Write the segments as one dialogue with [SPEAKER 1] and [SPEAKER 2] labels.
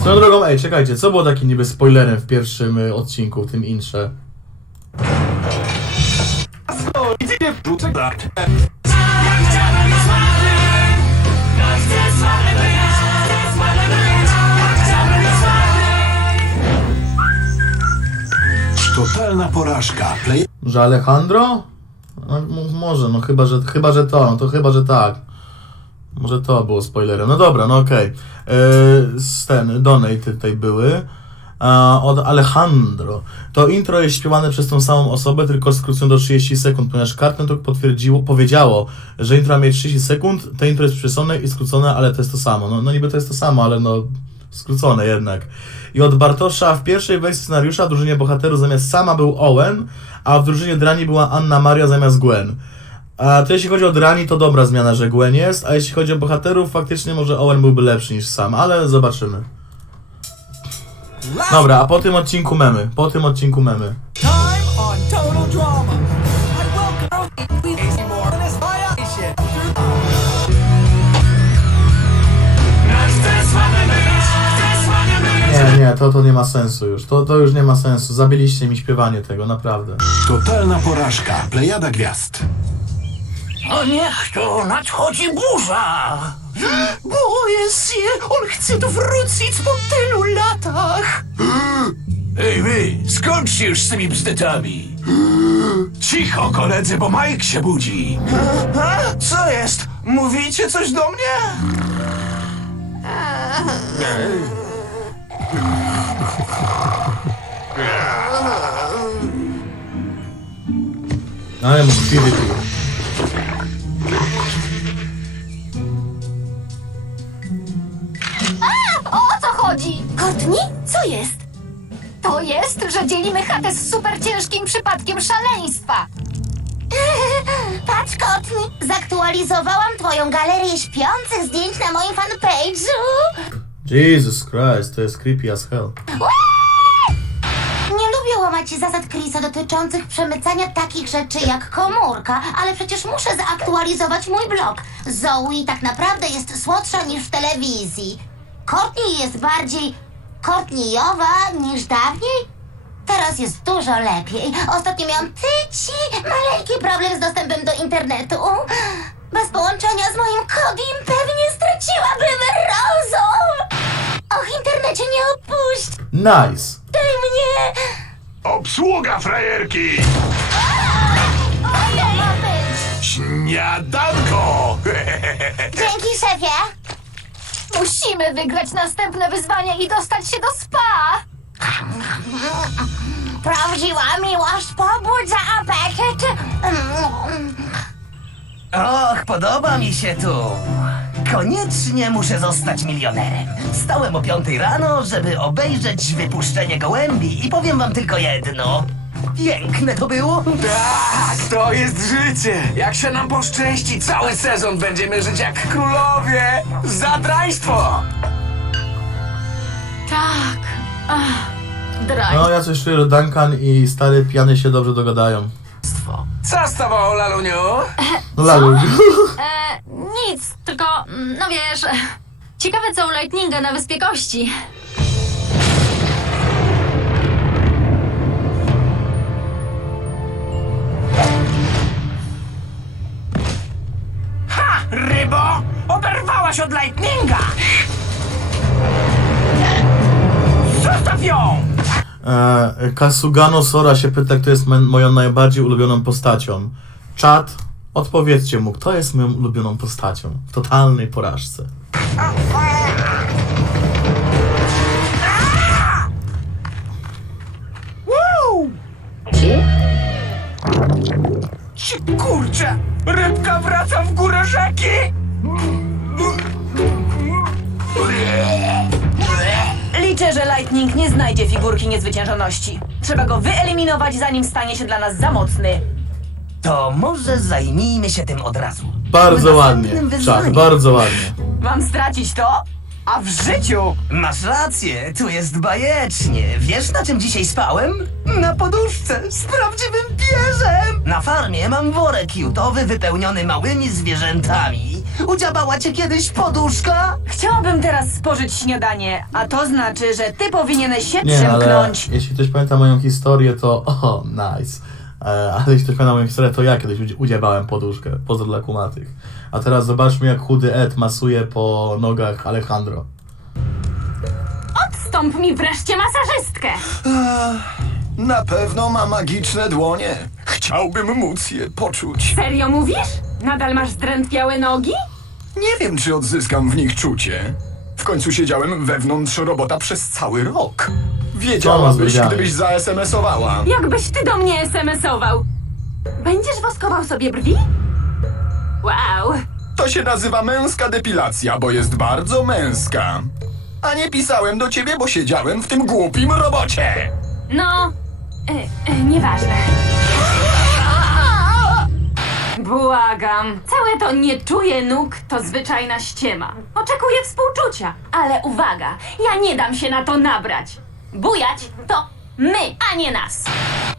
[SPEAKER 1] Swoją drogą, ej, czekajcie, co było takim niby spoilerem w pierwszym y, odcinku, w tym intrze?
[SPEAKER 2] Totalna porażka. Play
[SPEAKER 1] Że Alejandro? No, m- może, no chyba, że, chyba, że to, no to chyba, że tak. Może to było spoilerem. No dobra, no okej. Yy, z ten, donate tutaj były. Od Alejandro. To intro jest śpiewane przez tą samą osobę, tylko skrócone do 30 sekund, ponieważ Carpenter potwierdziło, powiedziało, że intro ma mieć 30 sekund, to intro jest przesunięte i skrócone, ale to jest to samo. No, no niby to jest to samo, ale no skrócone jednak. I od Bartosza w pierwszej wersji scenariusza w drużynie bohaterów zamiast sama był Owen, a w drużynie Drani była Anna Maria zamiast Gwen. A to jeśli chodzi o Drani, to dobra zmiana, że Gwen jest, a jeśli chodzi o bohaterów, faktycznie może Owen byłby lepszy niż sam, ale zobaczymy. Dobra, a po tym odcinku memy, po tym odcinku memy. Nie, nie, to, to nie ma sensu już, to, to już nie ma sensu, zabiliście mi śpiewanie tego, naprawdę.
[SPEAKER 2] Totalna porażka. Plejada gwiazd.
[SPEAKER 3] O niech tu nadchodzi burza! Boję się, on chce tu wrócić po tylu latach! Ej wy, skończcie już z tymi bzdetami! Cicho koledzy, bo Mike się budzi! A? Co jest? Mówicie coś do mnie?
[SPEAKER 1] Ale mu chwili.
[SPEAKER 4] Chodzi? Courtney? Co jest? To jest, że dzielimy chatę z super ciężkim przypadkiem szaleństwa.
[SPEAKER 5] Patrz, Kotni, zaktualizowałam twoją galerię śpiących zdjęć na moim fanpage'u.
[SPEAKER 1] Jesus Christ, to jest creepy as hell.
[SPEAKER 5] Nie lubię łamać zasad Chrisa dotyczących przemycania takich rzeczy jak komórka, ale przecież muszę zaktualizować mój blog. Zoe tak naprawdę jest słodsza niż w telewizji. Courtney jest bardziej Courtneyowa niż dawniej. Teraz jest dużo lepiej. Ostatnio miałam tyci maleńki problem z dostępem do internetu. Bez połączenia z moim Kodim pewnie straciłabym rozum. Och, internecie nie opuść
[SPEAKER 1] Nice.
[SPEAKER 5] mnie!
[SPEAKER 2] Obsługa frajerki.
[SPEAKER 5] Być?
[SPEAKER 2] Śniadanko.
[SPEAKER 5] Dzięki, szefie!
[SPEAKER 4] Musimy wygrać następne wyzwanie i dostać się do spa.
[SPEAKER 5] Prawdziwa miłość pobudza apetyt.
[SPEAKER 3] Och, podoba mi się tu. Koniecznie muszę zostać milionerem. Stałem o piątej rano, żeby obejrzeć wypuszczenie gołębi i powiem wam tylko jedno. Piękne to było.
[SPEAKER 6] Tak, to jest życie! Jak się nam poszczęści, cały sezon będziemy żyć jak królowie! Zadraństwo!
[SPEAKER 4] Tak. Ach, draj.
[SPEAKER 1] No ja coś czuję, że Duncan i stary pijany się dobrze dogadają.
[SPEAKER 6] Co z tobą, Laluniu?
[SPEAKER 1] No lalu.
[SPEAKER 4] E, nic, tylko, mm, no wiesz, ciekawe co u Lightninga na Wyspie Kości.
[SPEAKER 3] Oberwałaś od Lightninga! Zostaw ją!
[SPEAKER 1] E, Kasugano Sora się pyta, kto jest men- moją najbardziej ulubioną postacią. Czat, odpowiedzcie mu, kto jest moją ulubioną postacią w totalnej porażce.
[SPEAKER 3] Ci kurczę! Rybka wraca w górę rzeki!
[SPEAKER 7] Lightning nie znajdzie figurki niezwyciężoności. Trzeba go wyeliminować, zanim stanie się dla nas za mocny.
[SPEAKER 3] To może zajmijmy się tym od razu.
[SPEAKER 1] Bardzo ładnie,
[SPEAKER 3] następnym wyzwaniu.
[SPEAKER 1] bardzo ładnie.
[SPEAKER 7] Mam stracić to? A w życiu!
[SPEAKER 3] Masz rację, tu jest bajecznie. Wiesz na czym dzisiaj spałem? Na poduszce z prawdziwym pierzem! Na farmie mam worek jutowy wypełniony małymi zwierzętami. Udziałała cię kiedyś poduszka?
[SPEAKER 7] Chciałabym teraz spożyć śniadanie, a to znaczy, że ty powinieneś się
[SPEAKER 1] Nie, ale
[SPEAKER 7] przymknąć.
[SPEAKER 1] jeśli ktoś pamięta moją historię, to o, nice. E, ale jeśli ktoś pamięta moją historię, to ja kiedyś udzi- udziałałem poduszkę. Pozdro dla kumatych. A teraz zobaczmy, jak chudy Ed masuje po nogach Alejandro.
[SPEAKER 8] Odstąp mi wreszcie masażystkę!
[SPEAKER 9] Na pewno ma magiczne dłonie. Chciałbym móc je poczuć.
[SPEAKER 8] Serio mówisz? Nadal masz zdrętwiałe nogi?
[SPEAKER 9] Nie wiem, czy odzyskam w nich czucie. W końcu siedziałem wewnątrz robota przez cały rok. Wiedziałabyś, gdybyś za-SMS-owała.
[SPEAKER 8] Jakbyś ty do mnie SMS-ował? Będziesz woskował sobie brwi? Wow!
[SPEAKER 9] To się nazywa męska depilacja, bo jest bardzo męska. A nie pisałem do ciebie, bo siedziałem w tym głupim robocie.
[SPEAKER 8] No, e, e, nieważne. Błagam, całe to nie czuję nóg, to zwyczajna ściema. Oczekuję współczucia, ale uwaga, ja nie dam się na to nabrać. Bujać to my, a nie nas.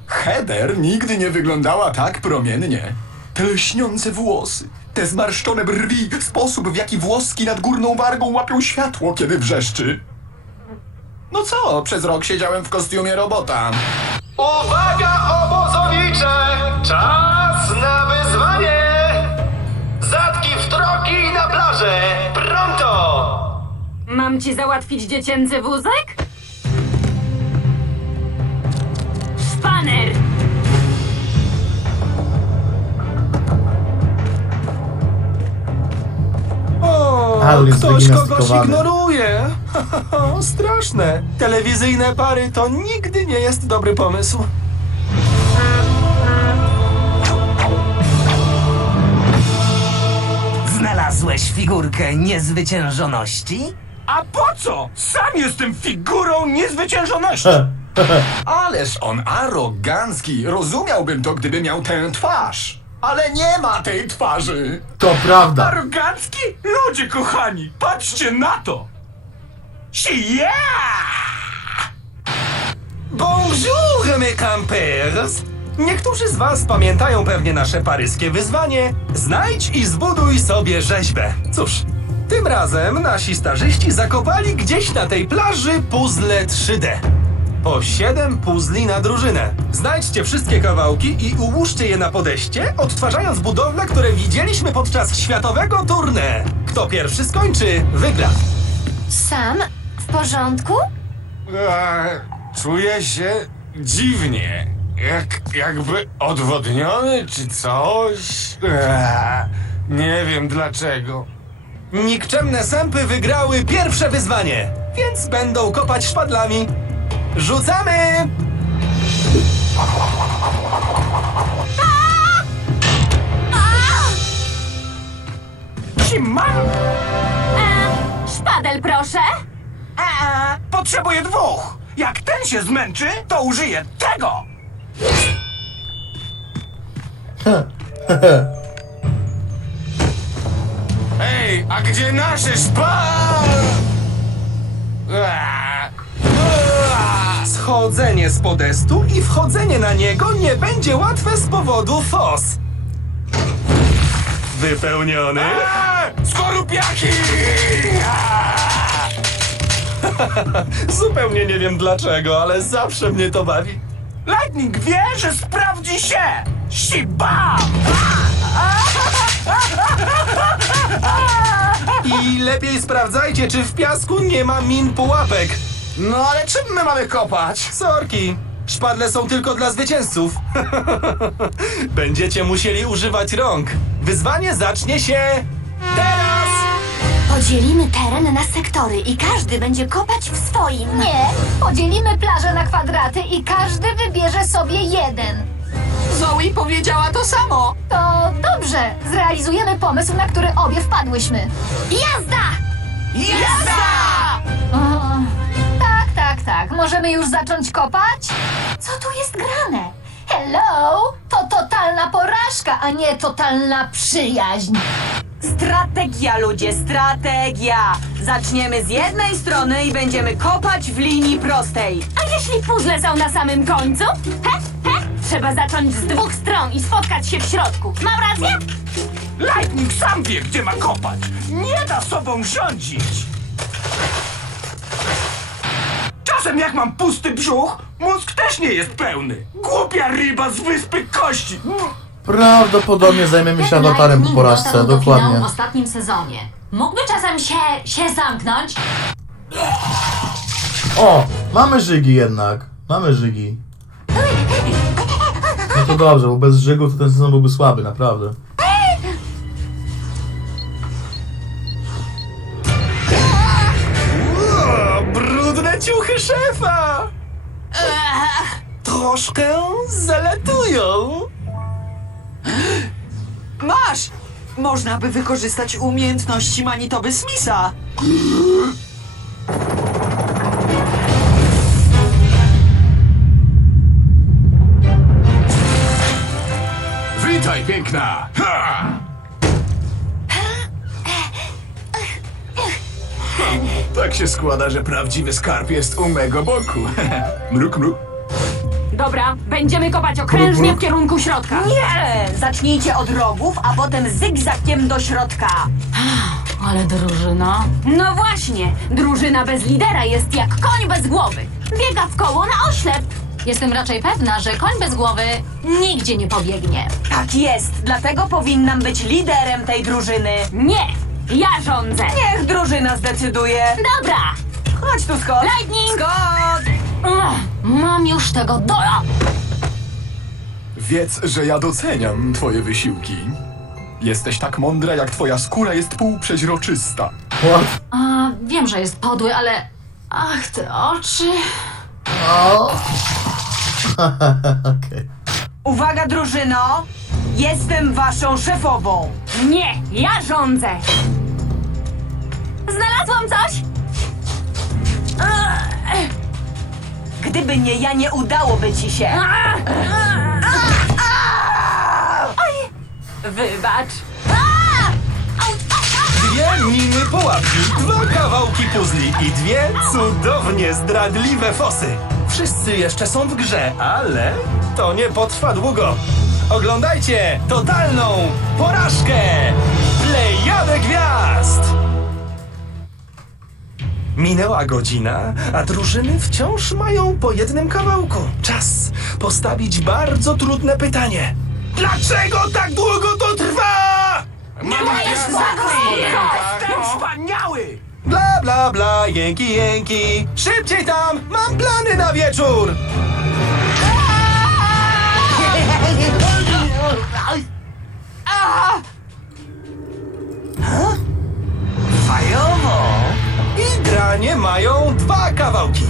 [SPEAKER 9] Heather nigdy nie wyglądała tak promiennie. Te lśniące włosy, te zmarszczone brwi, sposób w jaki włoski nad górną wargą łapią światło, kiedy wrzeszczy. No co, przez rok siedziałem w kostiumie robota.
[SPEAKER 10] Uwaga obozowicze! Czas
[SPEAKER 8] Mam ci załatwić dziecięcy wózek? Szpaner!
[SPEAKER 11] O,
[SPEAKER 1] Ale jest
[SPEAKER 11] ktoś kogoś
[SPEAKER 1] wygimnastykowany.
[SPEAKER 11] ignoruje. Straszne. Telewizyjne pary to nigdy nie jest dobry pomysł.
[SPEAKER 3] Znalazłeś figurkę niezwyciężoności?
[SPEAKER 11] A po co? Sam jestem figurą niezwyciężoności.
[SPEAKER 9] Ależ on arogancki, rozumiałbym to, gdyby miał tę twarz. Ale nie ma tej twarzy.
[SPEAKER 1] To prawda.
[SPEAKER 11] Arogancki? Ludzie kochani, patrzcie na to! Yeah! Bonjour, mes campers! Niektórzy z was pamiętają pewnie nasze paryskie wyzwanie Znajdź i zbuduj sobie rzeźbę. Cóż, tym razem nasi starzyści zakopali gdzieś na tej plaży puzzle 3D. Po 7 puzli na drużynę. Znajdźcie wszystkie kawałki i ułóżcie je na podejście, odtwarzając budowle, które widzieliśmy podczas światowego tournée. Kto pierwszy skończy, wygra.
[SPEAKER 5] Sam? W porządku?
[SPEAKER 2] Eee, Czuję się dziwnie. Jak, jakby odwodniony czy coś. Eee, Nie wiem dlaczego.
[SPEAKER 11] Nikczemne sępy wygrały pierwsze wyzwanie, więc będą kopać szpadlami. Rzucamy! Mam!
[SPEAKER 8] E, szpadel, proszę!
[SPEAKER 11] A, potrzebuję dwóch! Jak ten się zmęczy, to użyję tego!
[SPEAKER 2] Ej, a gdzie nasze szpa?
[SPEAKER 11] Schodzenie z podestu i wchodzenie na niego nie będzie łatwe z powodu fos. Wypełniony?
[SPEAKER 2] Eee, Skorupiaki!
[SPEAKER 11] Zupełnie nie wiem dlaczego, ale zawsze mnie to bawi. Lightning wie, że sprawdzi się! Siba! I lepiej sprawdzajcie, czy w piasku nie ma min pułapek.
[SPEAKER 9] No ale czym my mamy kopać?
[SPEAKER 11] Sorki, szpadle są tylko dla zwycięzców. Będziecie musieli używać rąk. Wyzwanie zacznie się teraz!
[SPEAKER 5] Podzielimy teren na sektory i każdy będzie kopać w swoim.
[SPEAKER 8] Nie, podzielimy plażę na kwadraty i każdy wybierze sobie jeden.
[SPEAKER 7] Zoe powiedziała to samo.
[SPEAKER 8] To dobrze, zrealizujemy pomysł, na który obie wpadłyśmy.
[SPEAKER 5] Jazda!
[SPEAKER 8] Jazda! Tak, tak, tak. Możemy już zacząć kopać? Co tu jest grane? Hello? To totalna porażka, a nie totalna przyjaźń.
[SPEAKER 7] Strategia, ludzie, strategia. Zaczniemy z jednej strony i będziemy kopać w linii prostej.
[SPEAKER 8] A jeśli puzzle są na samym końcu? He, he? Trzeba zacząć z dwóch stron i spotkać się w środku. Mam rację?
[SPEAKER 11] Lightning sam wie, gdzie ma kopać. Nie da sobą rządzić.
[SPEAKER 2] Czasem jak mam pusty brzuch, mózg też nie jest pełny. Głupia ryba z wyspy kości.
[SPEAKER 1] Prawdopodobnie zajmiemy się awatarem po porażce, dokładnie.
[SPEAKER 8] w ostatnim sezonie. Mógłby czasem się, się zamknąć?
[SPEAKER 1] O, mamy żygi jednak. Mamy żygi. No to dobrze, bo bez żygów to ten sezon byłby słaby, naprawdę.
[SPEAKER 11] O, brudne ciuchy szefa! Troszkę zalatują.
[SPEAKER 7] Masz! Można by wykorzystać umiejętności Manitoby Smitha.
[SPEAKER 6] Piękna! Ha! Tak się składa, że prawdziwy skarb jest u mego boku. mruk, mruk.
[SPEAKER 8] Dobra, będziemy kopać okrężnie w kierunku środka.
[SPEAKER 7] Nie! Zacznijcie od rogów, a potem zygzakiem do środka.
[SPEAKER 8] Ale drużyna. No właśnie, drużyna bez lidera jest jak koń bez głowy. Biega w koło na oślep. Jestem raczej pewna, że koń bez głowy nigdzie nie pobiegnie.
[SPEAKER 7] Tak jest, dlatego powinnam być liderem tej drużyny.
[SPEAKER 8] Nie, ja rządzę.
[SPEAKER 7] Niech drużyna zdecyduje.
[SPEAKER 8] Dobra.
[SPEAKER 7] Chodź tu, Scott.
[SPEAKER 8] Lightning!
[SPEAKER 7] Scott!
[SPEAKER 8] Ugh, mam już tego dola.
[SPEAKER 6] Wiedz, że ja doceniam twoje wysiłki. Jesteś tak mądra, jak twoja skóra jest półprzeźroczysta.
[SPEAKER 1] What?
[SPEAKER 8] A, wiem, że jest podły, ale... Ach, te oczy...
[SPEAKER 1] O. Okej.
[SPEAKER 7] Uwaga, drużyno! Jestem waszą szefową.
[SPEAKER 8] Nie, ja rządzę. Znalazłam coś?
[SPEAKER 7] Gdyby nie ja, nie udałoby ci się.
[SPEAKER 8] Wybacz.
[SPEAKER 11] Dwie miny pułapki, dwa kawałki puzli i dwie cudownie zdradliwe fosy. Wszyscy jeszcze są w grze, ale to nie potrwa długo. Oglądajcie totalną porażkę Plejadę Gwiazd! Minęła godzina, a drużyny wciąż mają po jednym kawałku. Czas postawić bardzo trudne pytanie. Dlaczego tak długo to trwa?
[SPEAKER 2] Ten wspaniały!
[SPEAKER 11] Bla bla bla, jęki jęki. Szybciej tam, mam plany na wieczór. Ha? Fajowo. I granie mają dwa kawałki.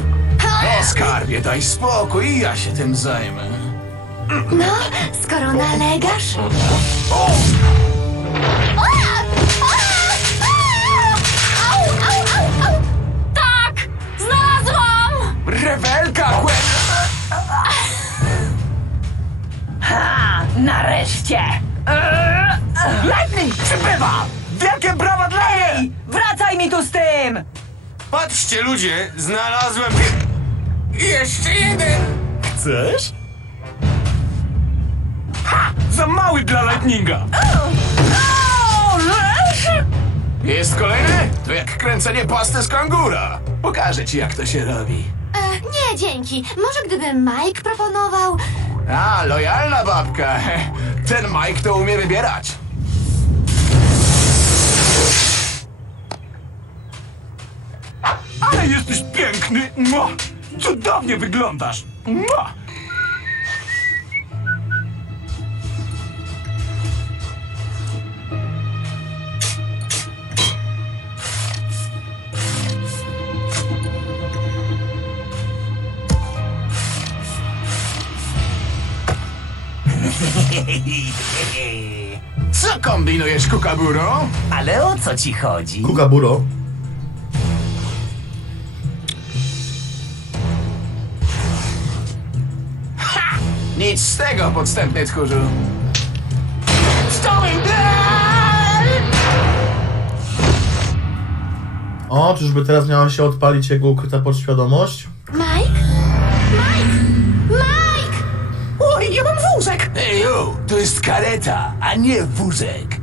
[SPEAKER 6] O skarbie, daj spokój, ja się tym zajmę.
[SPEAKER 5] No, skoro nalegasz...
[SPEAKER 8] Tak!
[SPEAKER 2] Łe...
[SPEAKER 7] Ha! Nareszcie!
[SPEAKER 2] Lightning przybywa! Wielkie brawa dla mnie!
[SPEAKER 7] Ej! Wracaj mi tu z tym!
[SPEAKER 2] Patrzcie, ludzie, znalazłem... Jeszcze jeden!
[SPEAKER 11] Chcesz?
[SPEAKER 2] Za mały dla Lightninga!
[SPEAKER 7] O, leż!
[SPEAKER 6] Jest kolejny? To jak kręcenie pasty z kangura. Pokażę ci, jak to się robi.
[SPEAKER 5] Dzięki. Może gdyby Mike proponował...
[SPEAKER 6] A, lojalna babka. Ten Mike to umie wybierać.
[SPEAKER 2] Ale jesteś piękny! Mua! Cudownie wyglądasz! Mua!
[SPEAKER 6] Co kombinujesz, kukaburo?
[SPEAKER 3] Ale o co ci chodzi?
[SPEAKER 1] Kukaburo.
[SPEAKER 6] Nic z tego, podstępny tchórzu.
[SPEAKER 1] O, czyżby teraz miała się odpalić jego ukryta podświadomość?
[SPEAKER 6] Jest kareta, a nie wózek.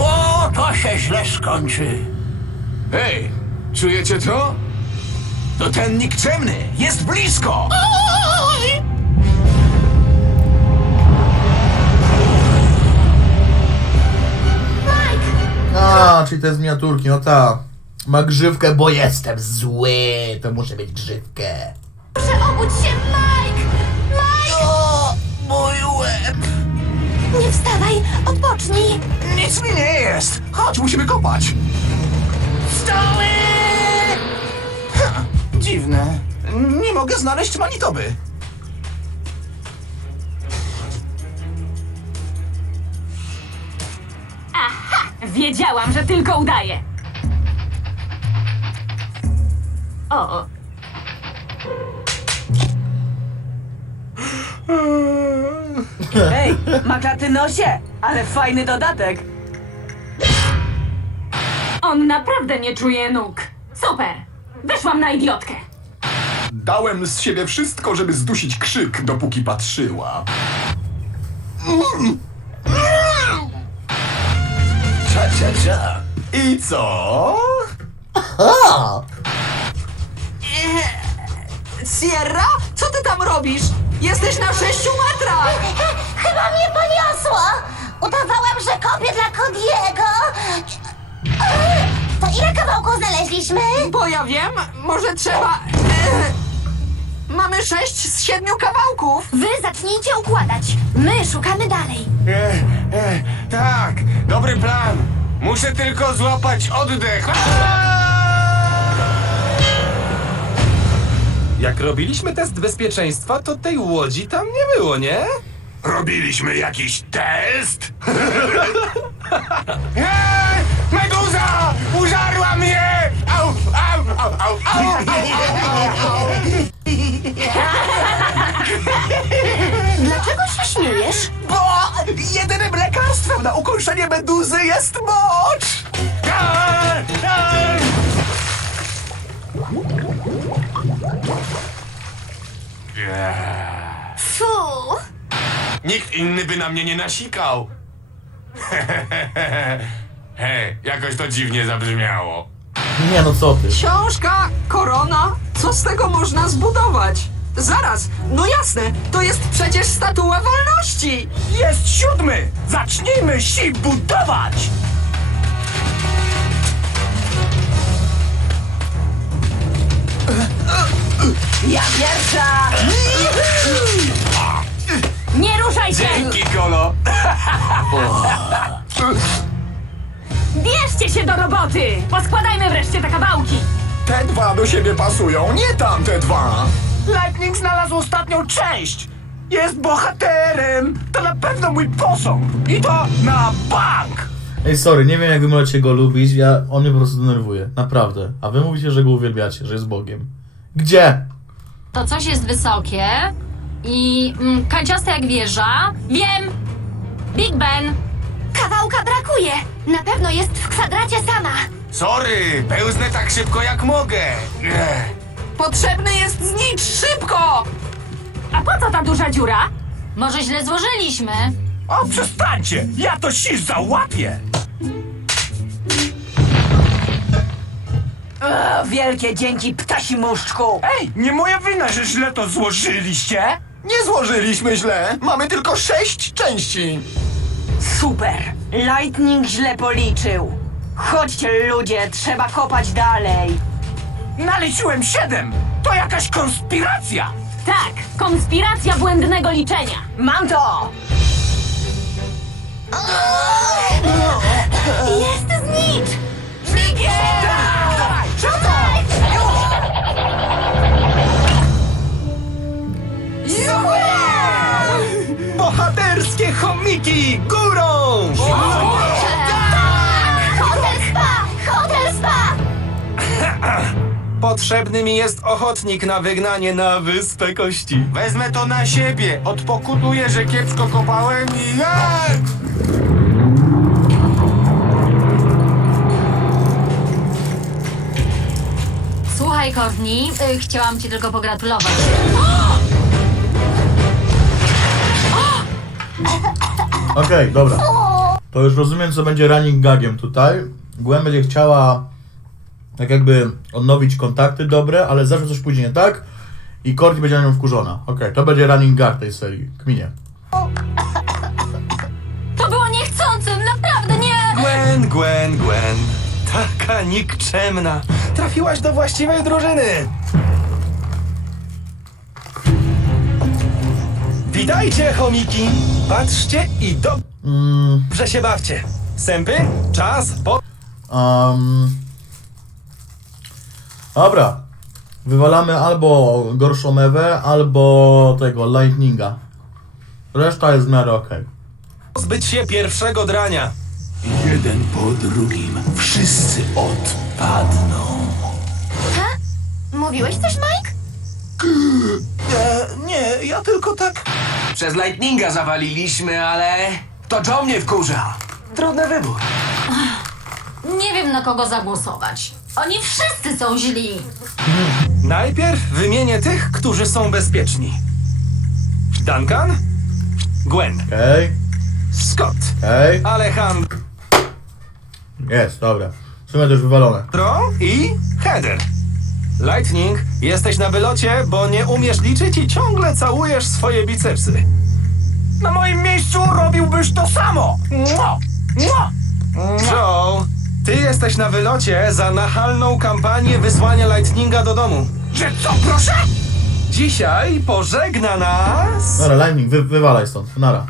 [SPEAKER 9] O, to się źle skończy.
[SPEAKER 6] Hej, czujecie to? To ten nikczemny! Jest blisko!
[SPEAKER 1] A, czyli te z miniaturki, no ta. Ma grzywkę, bo jestem zły. To muszę mieć grzywkę.
[SPEAKER 5] Proszę obudź się! Mike! Nie wstawaj, odpocznij.
[SPEAKER 6] Nic mi nie jest! Chodź, musimy kopać! Stoły! Ha, dziwne. Nie mogę znaleźć manitoby.
[SPEAKER 8] Wiedziałam, że tylko udaje. O,
[SPEAKER 12] Hej, Maklatynosie, ale fajny dodatek.
[SPEAKER 8] on naprawdę nie czuje nóg. Super! Wyszłam na idiotkę.
[SPEAKER 9] Dałem z siebie wszystko, żeby zdusić krzyk, dopóki patrzyła.
[SPEAKER 6] Cza, cza, cza.
[SPEAKER 9] I co?
[SPEAKER 12] Sierra, co ty tam robisz? Jesteś na sześciu metrach!
[SPEAKER 5] Chyba mnie poniosło. Udawałam, że kopię dla Kodiego. To ile kawałków znaleźliśmy?
[SPEAKER 12] Bo ja wiem, może trzeba... E, mamy sześć z siedmiu kawałków.
[SPEAKER 5] Wy zacznijcie układać. My szukamy dalej.
[SPEAKER 10] E, e, tak, dobry plan. Muszę tylko złapać oddech.
[SPEAKER 11] Jak robiliśmy test bezpieczeństwa, to tej łodzi tam nie było, nie?
[SPEAKER 10] Robiliśmy jakiś test? Eee, meduza! Użarła mnie! Au, au, au, au, au, au, au, au.
[SPEAKER 5] Dlaczego się śmiejesz?
[SPEAKER 6] Bo jedynym lekarstwem na ukończenie meduzy jest mocz!
[SPEAKER 10] Eee, eee.
[SPEAKER 5] Fu.
[SPEAKER 10] Nikt inny by na mnie nie nasikał. Hej, jakoś to dziwnie zabrzmiało.
[SPEAKER 1] Nie no co ty.
[SPEAKER 12] Książka, korona, co z tego można zbudować? Zaraz, no jasne, to jest przecież statua wolności!
[SPEAKER 2] Jest siódmy! Zacznijmy się budować!
[SPEAKER 12] Ja pierwsza!
[SPEAKER 8] Bierzcie się do roboty! Poskładajmy wreszcie te kawałki!
[SPEAKER 9] Te dwa do siebie pasują, nie tamte dwa.
[SPEAKER 2] Lightning znalazł ostatnią część! Jest bohaterem! To na pewno mój posąg! I to na bank!
[SPEAKER 1] Ej, sorry, nie wiem jak wy możecie go lubić, ja, on mnie po prostu denerwuje. Naprawdę. A wy mówicie, że go uwielbiacie, że jest Bogiem. Gdzie?
[SPEAKER 8] To coś jest wysokie i mm, kanciaste jak wieża. Wiem! Big Ben!
[SPEAKER 5] Kawałka brakuje. Na pewno jest w kwadracie sama.
[SPEAKER 10] Sorry, pełznę tak szybko jak mogę. Ech.
[SPEAKER 12] Potrzebny jest znicz szybko!
[SPEAKER 8] A po co ta duża dziura? Może źle złożyliśmy?
[SPEAKER 2] O, przestańcie! Ja to si załapię!
[SPEAKER 12] O, wielkie dzięki ptasi muszczku!
[SPEAKER 2] Ej, nie moja wina, że źle to złożyliście!
[SPEAKER 9] Nie złożyliśmy źle, mamy tylko sześć części.
[SPEAKER 12] Super! Lightning źle policzył. Chodźcie ludzie, trzeba kopać dalej.
[SPEAKER 2] Naleciłem siedem! To jakaś konspiracja!
[SPEAKER 8] Tak, konspiracja błędnego liczenia.
[SPEAKER 12] Mam to!
[SPEAKER 5] Jest znicz.
[SPEAKER 2] Dawaj,
[SPEAKER 11] Bohaterskie Potrzebny mi jest ochotnik na wygnanie na wyspę kości.
[SPEAKER 10] Wezmę to na siebie. Odpokutuję, że kiepsko kopałem i...
[SPEAKER 8] Słuchaj, Courtney, y, chciałam ci tylko pogratulować.
[SPEAKER 1] Okej, dobra. To już rozumiem, co będzie running gagiem tutaj. Gwen będzie chciała tak jakby odnowić kontakty dobre, ale zawsze coś pójdzie nie tak i Courtney będzie na nią wkurzona. Okej, to będzie running gag tej serii. Kminie.
[SPEAKER 8] To było niechcący, naprawdę nie!
[SPEAKER 11] Gwen, Gwen, Gwen. Taka nikczemna. Trafiłaś do właściwej drużyny. Witajcie, chomiki. Patrzcie i dobrze się bawcie. Sępy, czas, po...
[SPEAKER 1] Um, dobra. Wywalamy albo gorszą Ewę, albo tego Lightninga. Reszta jest w miarę okej.
[SPEAKER 11] pozbyć się pierwszego drania.
[SPEAKER 9] Jeden po drugim. Wszyscy odpadną.
[SPEAKER 5] Mówiłeś coś, Mike?
[SPEAKER 2] E, nie, ja tylko tak...
[SPEAKER 3] Przez Lightninga zawaliliśmy, ale to Joe mnie wkurza. Trudny wybór.
[SPEAKER 8] Nie wiem na kogo zagłosować. Oni wszyscy są źli.
[SPEAKER 11] Najpierw wymienię tych, którzy są bezpieczni. Duncan, Gwen,
[SPEAKER 1] Okej,
[SPEAKER 11] Scott,
[SPEAKER 1] okej.
[SPEAKER 11] Alejandro
[SPEAKER 1] Jest, dobra. W sumie to już wywalone.
[SPEAKER 11] i Heather. Lightning, jesteś na wylocie, bo nie umiesz liczyć i ciągle całujesz swoje bicepsy.
[SPEAKER 2] Na moim miejscu robiłbyś to samo! Mua! Mua!
[SPEAKER 11] Jesteś na wylocie za nachalną kampanię wysłania Lightninga do domu.
[SPEAKER 2] Że co, proszę?
[SPEAKER 11] Dzisiaj pożegna nas...
[SPEAKER 1] Dobra, Lightning, wy, wywalaj stąd. Nara.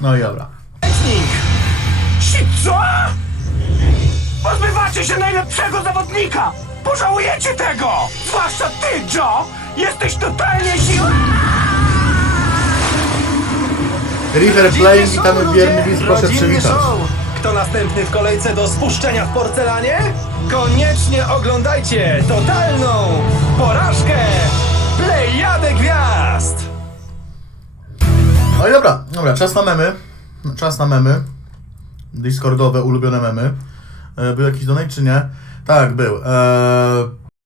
[SPEAKER 1] No i dobra.
[SPEAKER 11] Lightning!
[SPEAKER 2] Si co? Pozbywacie się najlepszego zawodnika! Pożałujecie tego! Zwłaszcza ty, Joe! Jesteś totalnie siła!
[SPEAKER 1] River Playing, witamy wierny widz, proszę
[SPEAKER 11] Rodzinny
[SPEAKER 1] przywitać.
[SPEAKER 11] show. Kto następny w kolejce do spuszczenia w porcelanie? Koniecznie oglądajcie totalną porażkę Plejadę Gwiazd!
[SPEAKER 1] No i dobra, dobra, czas na memy. Czas na memy. Discordowe, ulubione memy. E, Był jakiś donate czy nie? Tak, był. E,